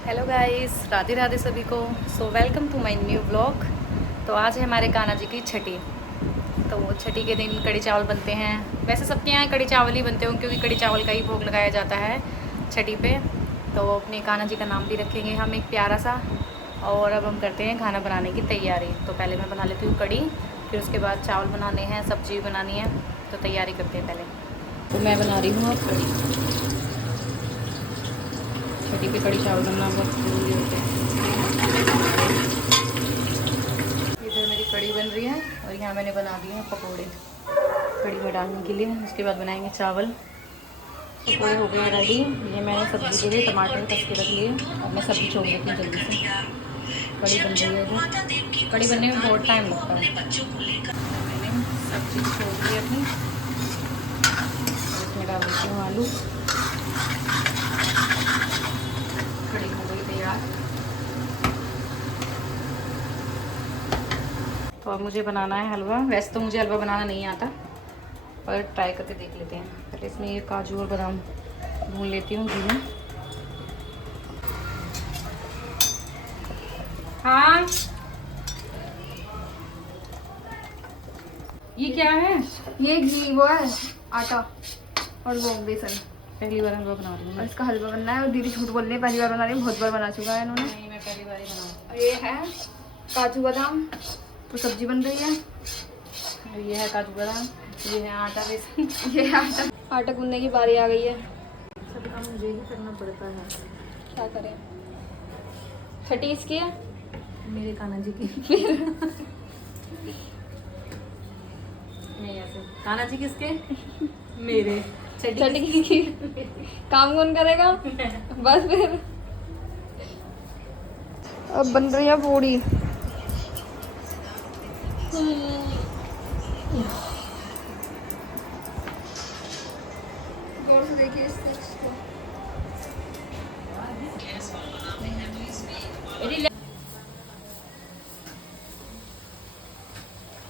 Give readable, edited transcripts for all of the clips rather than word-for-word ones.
Hello guys, Radhe Radhe सभी को। So welcome to my new blog. तो आज है हमारे कान्हा जी की छठी। तो छठी के दिन कड़ी चावल बनते हैं। वैसे सबके यहाँ कड़ी चावल ही बनते होंगे क्योंकि कड़ी चावल का ही भोग लगाया जाता है छठी पे। तो अपने कान्हा जी का नाम भी रखेंगे हम एक प्यारा सा। और अब हम करते हैं खाना बनाने की तैयारी। तो पहले मैं बना लेती हूँ कड़ी, फिर उसके बाद चावल बनाने हैं, सब्जी भी बनानी है। तो तैयारी करते हैं पहले। तो मैं बना रही हूँ अब कड़ी। छठी पे कड़ी चावल बनना बहुत ज़रूरी होते हैं। इधर मेरी कड़ी बन रही है और यहाँ मैंने बना दिए हैं पकोड़े कड़ी में डालने के लिए। उसके बाद बनाएंगे चावल। पकोड़े हो गए रेडी। ये मैंने सब्ज़ी के लिए टमाटर कस के रख लिए। अब मैं सब्ज़ी छोड़ देती हूँ जल्दी से। कड़ी बन रही है इधर। कड़ी बनने में बहुत टाइम लगता है। मैंने सब्ज़ी छोड़ दी अपनी। इसमें डाल देती हूँ आलू। कड़ी हो गई तैयार। तो अब मुझे बनाना है हलवा। वैसे तो मुझे हलवा बनाना नहीं आता, पर ट्राई करके देख लेते हैं। पहले इसमें ये काजू और बादाम भून लेती हूँ घी में। हाँ, ये क्या है? ये घी वो है आटा और वो बेसन। पहली बार हलवा बना रही हूँ और मैं। इसका हलवा बनना है। और दीदी झूठ बोल रही है, पहली बार बना रही है, बहुत बार बना चुका है इन्होंने। नहीं, मैं पहली बार ही बना रही और ये है काजू बादाम, तो सब्जी बन रही है। हूँ। और ये है काजू बादाम, ये है आटा बेसन। ये आटा गूंदने की बारी आ गई है। सब काम मुझे ही करना पड़ता है। क्या करें, छठी इसकी है। मेरे कान्हा जी की। नहीं, ऐसे कान्हा जी किसके? मेरे। छठी किसकी? काम कौन करेगा? बस फिर अब बन रही है पूड़ी। गौर से देखिए इसको।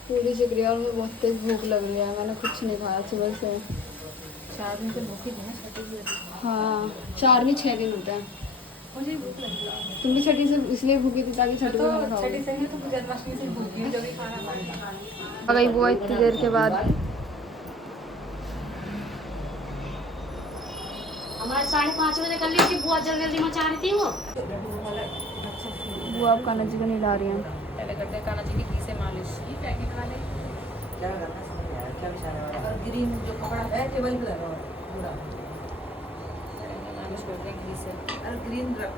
पूरी सिक रही है और मुझे बहुत तेज भूख लग रही है। मैंने कुछ नहीं खाया सुबह से। 4 दिन से भूखी थी ना छठी की वजह से। हाँ, 4 नहीं 6 दिन होता है। मुझे भूख लगी है। तुम भी छठी से इसलिए भूखी थी ताकि छठी को खाना खाओ। छठी से ही तो जन्माष्टमी से भूखी हूँ, जब भी खाना खाएगा। आ गई बुआ इतनी देर के बाद। हमारे 5:30 बजे कर ली थी बुआ, जल्दी जल्दी मचा रही थी वो। बुआ अब कान्हा जी को नहीं ला रही हैं। पहले करते हैं कान्हा जी की घी से मालिश। पैकेट वाले और ग्रीन जो कपड़ा है टेबल पे लगा पूरा मालिश करते हैं घी से। और ग्रीन रख।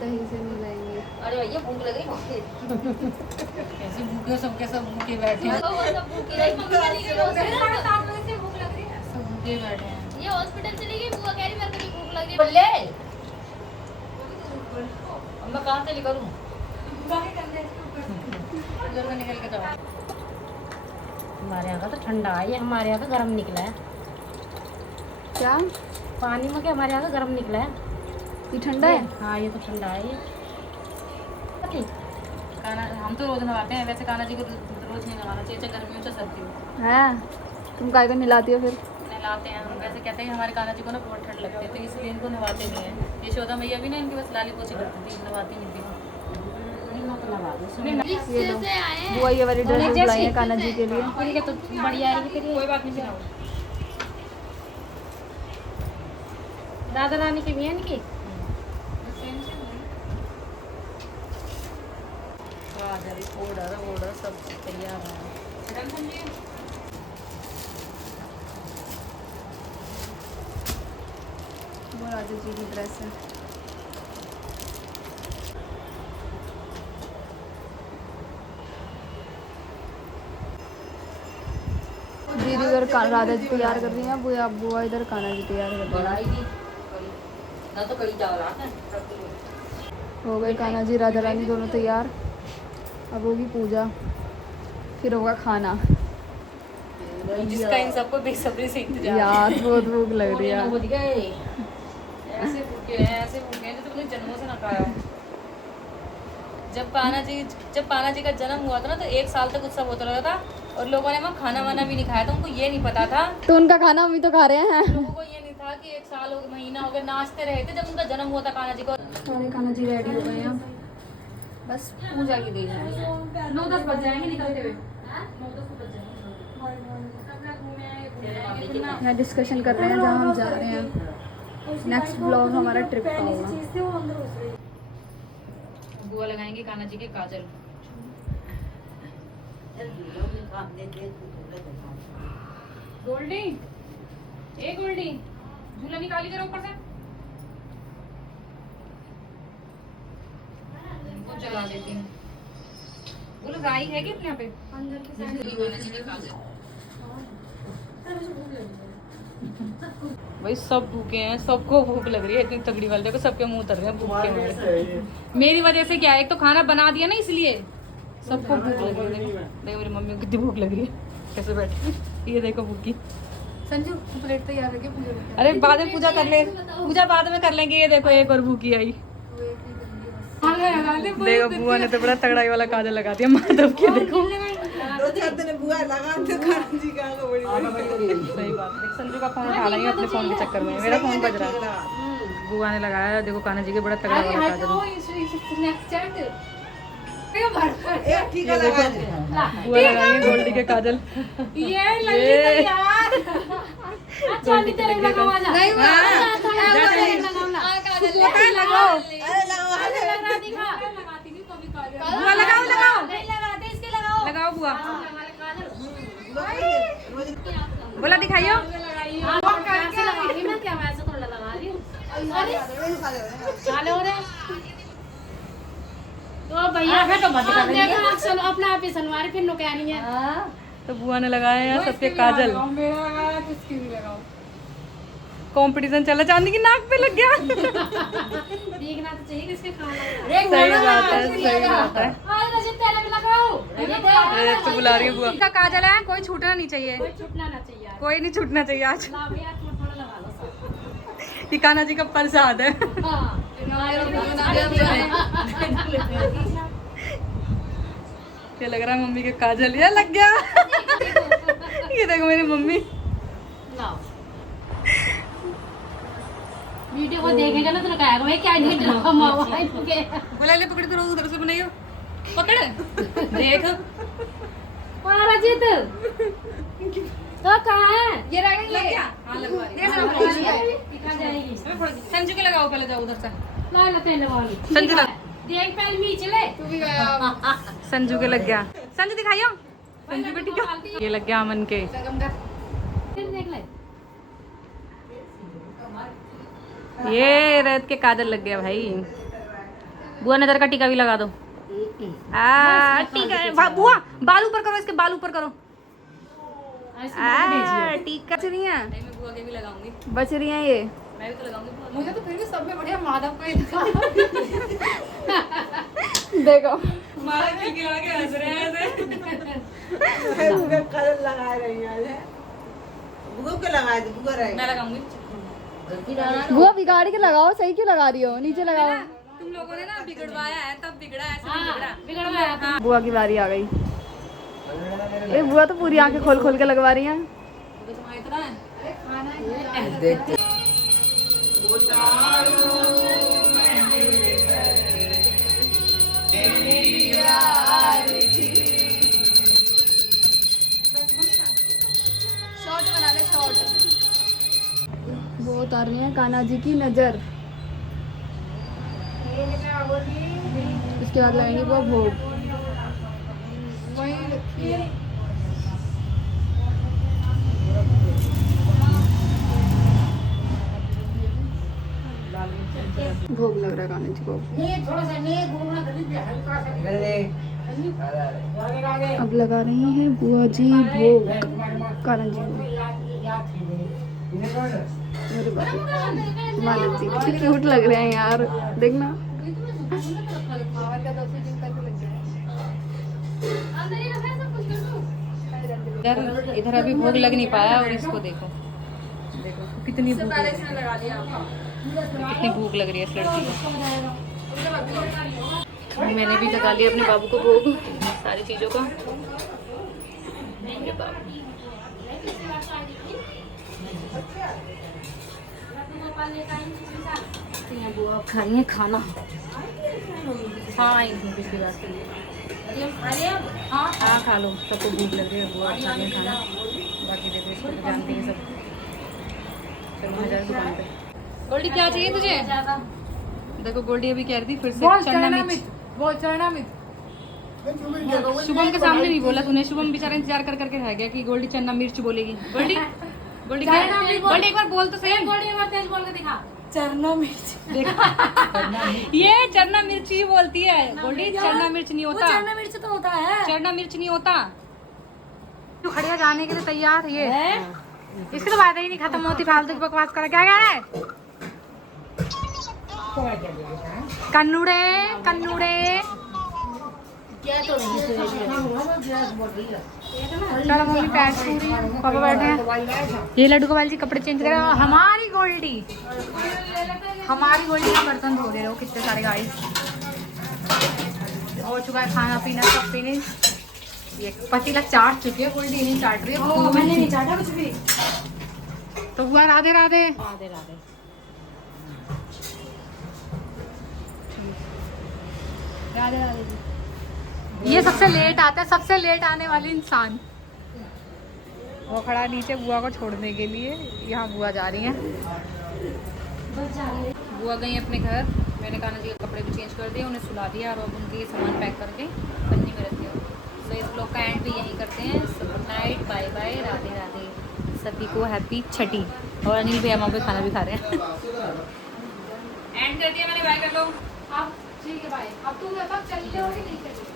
दही से मिलाएंगे। अरे भैया भूख लग रही बहुत। कैसे भूखे सबके सब भूखे बैठे हैं। सब भूखी रही, मम्मी चली गई हॉस्पिटल। 7 बजे से भूख लग रही है। सब भूखे बैठे हैं। ये हॉस्पिटल चली गई, बुआ कह रही मेरे को भी भूख लग रही है। बोले अब मैं कहाँ से निकलूं? जल्दी निकल के जाओ। हमारे यहाँ का तो ठंडा है, ये हमारे यहाँ का गर्म निकला है। क्या पानी में क्या हमारे यहाँ का गर्म निकला है। ये ठंडा है? हाँ ये तो ठंडा है ये। कान्हा हम तो रोज नहाते हैं। वैसे कान्हा जी को रोज नहीं नहाना चाहिए, चाहे गर्मी हो चाहे सर्दी हो। है तुम काय को नहलाती हो फिर? नहलाते हैं हम। वैसे कहते हैं हमारे कान्हा जी को ना बहुत ठंड लगती है, तो इसलिए इनको नहवाते नहीं है। यशोदा मैया भी ना इनकी बस लाली पोछी करती थी, नहवाती नहीं थी। ये लो बुआ, ये वाली ड्रेस लाई है कान्हा जी के लिए। तो बढ़िया है तेरी। कोई बात नहीं, सिखाओ। राधा रानी की बहन की। ऑर्डर सब तैयार है। वो राजा जी की ड्रेस है। दीदी उधर राधा जी तैयार कर रही है, बुआ बुआ इधर कान्हा जी तैयार कर रही है। हो गए कान्हा जी राधा रानी दोनों तैयार। अब होगी पूजा, फिर होगा खाना। जिसका इन सबको बेसब्री से इंतजार है। यार बहुत भूख लग रही है यार। ऐसे भूखे हैं जो तुमने जन्मों से ना खाया हो। जब कान्हा जी का जन्म हुआ था ना, तो 1 साल तक उत्सव होता रहता था और लोगों ने वहाँ खाना वाना भी नहीं खाया था। उनको ये नहीं पता था, तो उनका खाना हम भी तो खा रहे हैं। लोगों को ये नहीं था कि 1 साल हो महीना हो गया, नाचते रहे थे जब उनका जन्म हुआ था कान्हा जी को। सारे कान्हा जी रेडी हो गए हैं, बस पूजा की देर है। 9-10 बज जाएंगे निकलते हुए। यहाँ डिस्कशन कर रहे हैं जहाँ हम जा रहे हैं। नेक्स्ट ब्लॉग हमारा ट्रिप का होगा। बुआ लगाएंगे कान्हा जी के काजल। गोल्डी, ए गोल्डी, झूला निकाली जरा ऊपर से। इनको जला देती हूँ। बोलो राई है कि अपने यहाँ पे? कान्हा जी के काजल। भाई सब भूखे हैं, सबको भूख लग रही है, इतनी तगड़ी वाली। देखो सबके मुंह उतर रहे हैं भूख के मारे। मेरी वजह से क्या है, एक तो खाना बना दिया ना इसलिए सबको भूख लग रही है। देखो मेरी मम्मी को कितनी भूख लग रही है, कैसे बैठी। ये देखो भूखी। संजू प्लेट तैयार है क्या पूजा? अरे बाद में पूजा कर ले, पूजा बाद में कर लेंगे। ये देखो एक और भूखी आई। देखो बुआ ने तो बड़ा तगड़ाई वाला काजल लगा दिया माधव के। देखो सही बात। देख संजू का फोन उठा रही है अपने फोन के चक्कर में, मेरा फोन बज रहा है। बुआ ने लगाया, देखो कान्हा जी के बड़ा तगड़ा वाला काजल। बुआ लगाई गोल्डी के काजल। लगाओ बुआ, बोला दिखाइयो। तो भैया फिर तो बंद कर देंगे। अपना आप ही सलवार फिर नुकयानी है। तो बुआ ने लगाया है सबके काजल। कंपटीशन चला, चांदी की नाक पे लग गया। देखना तो चाहिए किसके खाना। सही बात है, सही बात है। लगाओ तो बुला रही है बुआ का काजल है, कोई छूटना नहीं चाहिए, कोई छूटना ना चाहिए। कोई नहीं छूटना चाहिए आज। ला भैया थोड़ा लगा लो। ये कान्हा जी का प्रसाद है। क्या लग रहा है मम्मी के काजल, ये लग गया। ये देखो मेरी मम्मी। वीडियो को देखेगा ना तो कहेगा भाई क्या नहीं ड्रामा हुआ है इनके। बोला ले पकड़ तो उधर से बनाइयो, पकड़ देख। पाराजीत तो कहाँ है? ये रह गई, लग गया। हाँ लगवा रही दिखा जाएगी। संजू के लगाओ पहले, जाओ उधर से। ला ला तेल वाली। संजू लग, देख पहले मी चले। तू भी गया। संजू के लग गया। संजू दिखाइयो, संजू बेटी का ये लग गया अमन के। फिर देख ले। ये रथ के काजल लग गया भाई। बुआ नजर का टीका भी लगा दो। टीका बुआ बाल ऊपर करो, इसके बाल ऊपर करो। टीका बच रही है, मैं बुआ के भी लगाऊंगी। बच रही है ये, मैं भी तो लगाऊंगी। मुझे तो फिर भी सब में बढ़िया माधव को ही देखो माधव टीके लगा के हंस रहे हैं ऐसे। कलर लगा रही है। बुआ के लगा दे, बुआ रहे। मैं लगाऊंगी। बुआ बिगाड़ के लगाओ, सही क्यों लगा रही हो? नीचे लगाओ। तुम लोगों ने ना बिगड़वाया है, तब बिगड़ा, ऐसे हाँ, नहीं बिगड़ा। बिगड़वाया था। बुआ की बारी आ गई। ए बुआ तो पूरी आंखें खोल खोल के लगवा रही हैं। तो तुम्हारी तरह है। शॉर्ट बना ले, शॉर्ट। वो उतार रही है कान्हा जी की नजर। इसके बाद लाएंगे वो भोग। भोग लग रहा है कान्हा जी को। अब लगा रही हैं बुआ जी भोग कान्हा जी को। मेरे बाप मानव जी कितने क्यूट लग रहे हैं यार, देखना। इधर अभी भोग लग नहीं पाया और इसको देखो देखो कितनी भूख लग रही है। कितनी भूख लग रही है इस लड़की को। मैंने भी लगा लिया अपने बाबू को भोग सारी चीज़ों का। यहाँ बुआ खा रही है खाना। हाँ आई थी पिछली बार के लिए। हाँ खा लो, सबको भूख लग रही है, बुआ खा रही है खाना। बाकी देखो इसको तो जानते हैं सब। चलो मैं जा रही हूँ दुकान पे। गोल्डी क्या चाहिए तुझे? देखो गोल्डी अभी कह रही थी फिर से चना मिर्च। शुभम के सामने नहीं बोला तूने। शुभम बेचारा इंतजार कर करके रह गया कि गोल्डी चना मिर्च बोलेगी। गोल्डी गोल्डी गोल्डी एक बार बोल तो सही। गोल्डी एक बार तेज बोल के दिखा। चरना मिर्च। देखो ये चना मिर्च ही बोलती है गोल्डी, चना मिर्च नहीं होता। चना मिर्च तो होता है। चना मिर्च नहीं होता। तू खड़िया जाने के लिए तैयार ये इसकी तो बात ही नहीं खत्म होती। फालतू की बकवास कर क्या कह रहा है? कन्नुड़े कन्नुड़े चलो मम्मी पैर छू रही है, पापा बैठे हैं। ये लड्डू गोपाल जी कपड़े चेंज कर रहे हैं। हमारी गोल्डी का बर्तन धो रहे हो कितने सारे गाइस। हो चुका है खाना पीना सब फिनिश। ये पतीला चाट चुकी है, गोल्डी नहीं चाट रही है। मैंने नहीं चाटा कुछ भी। तो बुआ राधे राधे। राधे राधे। राधे राधे जी। ये सबसे लेट आता है, सबसे लेट आने वाली इंसान। वो खड़ा नीचे बुआ को छोड़ने के लिए। यहाँ बुआ जा रही हैं। बुआ गई अपने घर। मैंने कान्हा जी के कपड़े भी चेंज कर दिए, उन्हें सुला दिया और अब उनके सामान पैक करके पन्नी में रख दिया। तो इस ब्लॉग का एंड भी यहीं करते हैं। So good night, bye bye, Radhe Radhe सभी को, हैप्पी छठी। और अनिल भैया वहाँ पे खाना भी खा रहे हैं। एंड कर दिया मैंने, बाय कर लो। अब ठीक है भाई, अब तुम चल रहे हो कि नहीं चल रहे?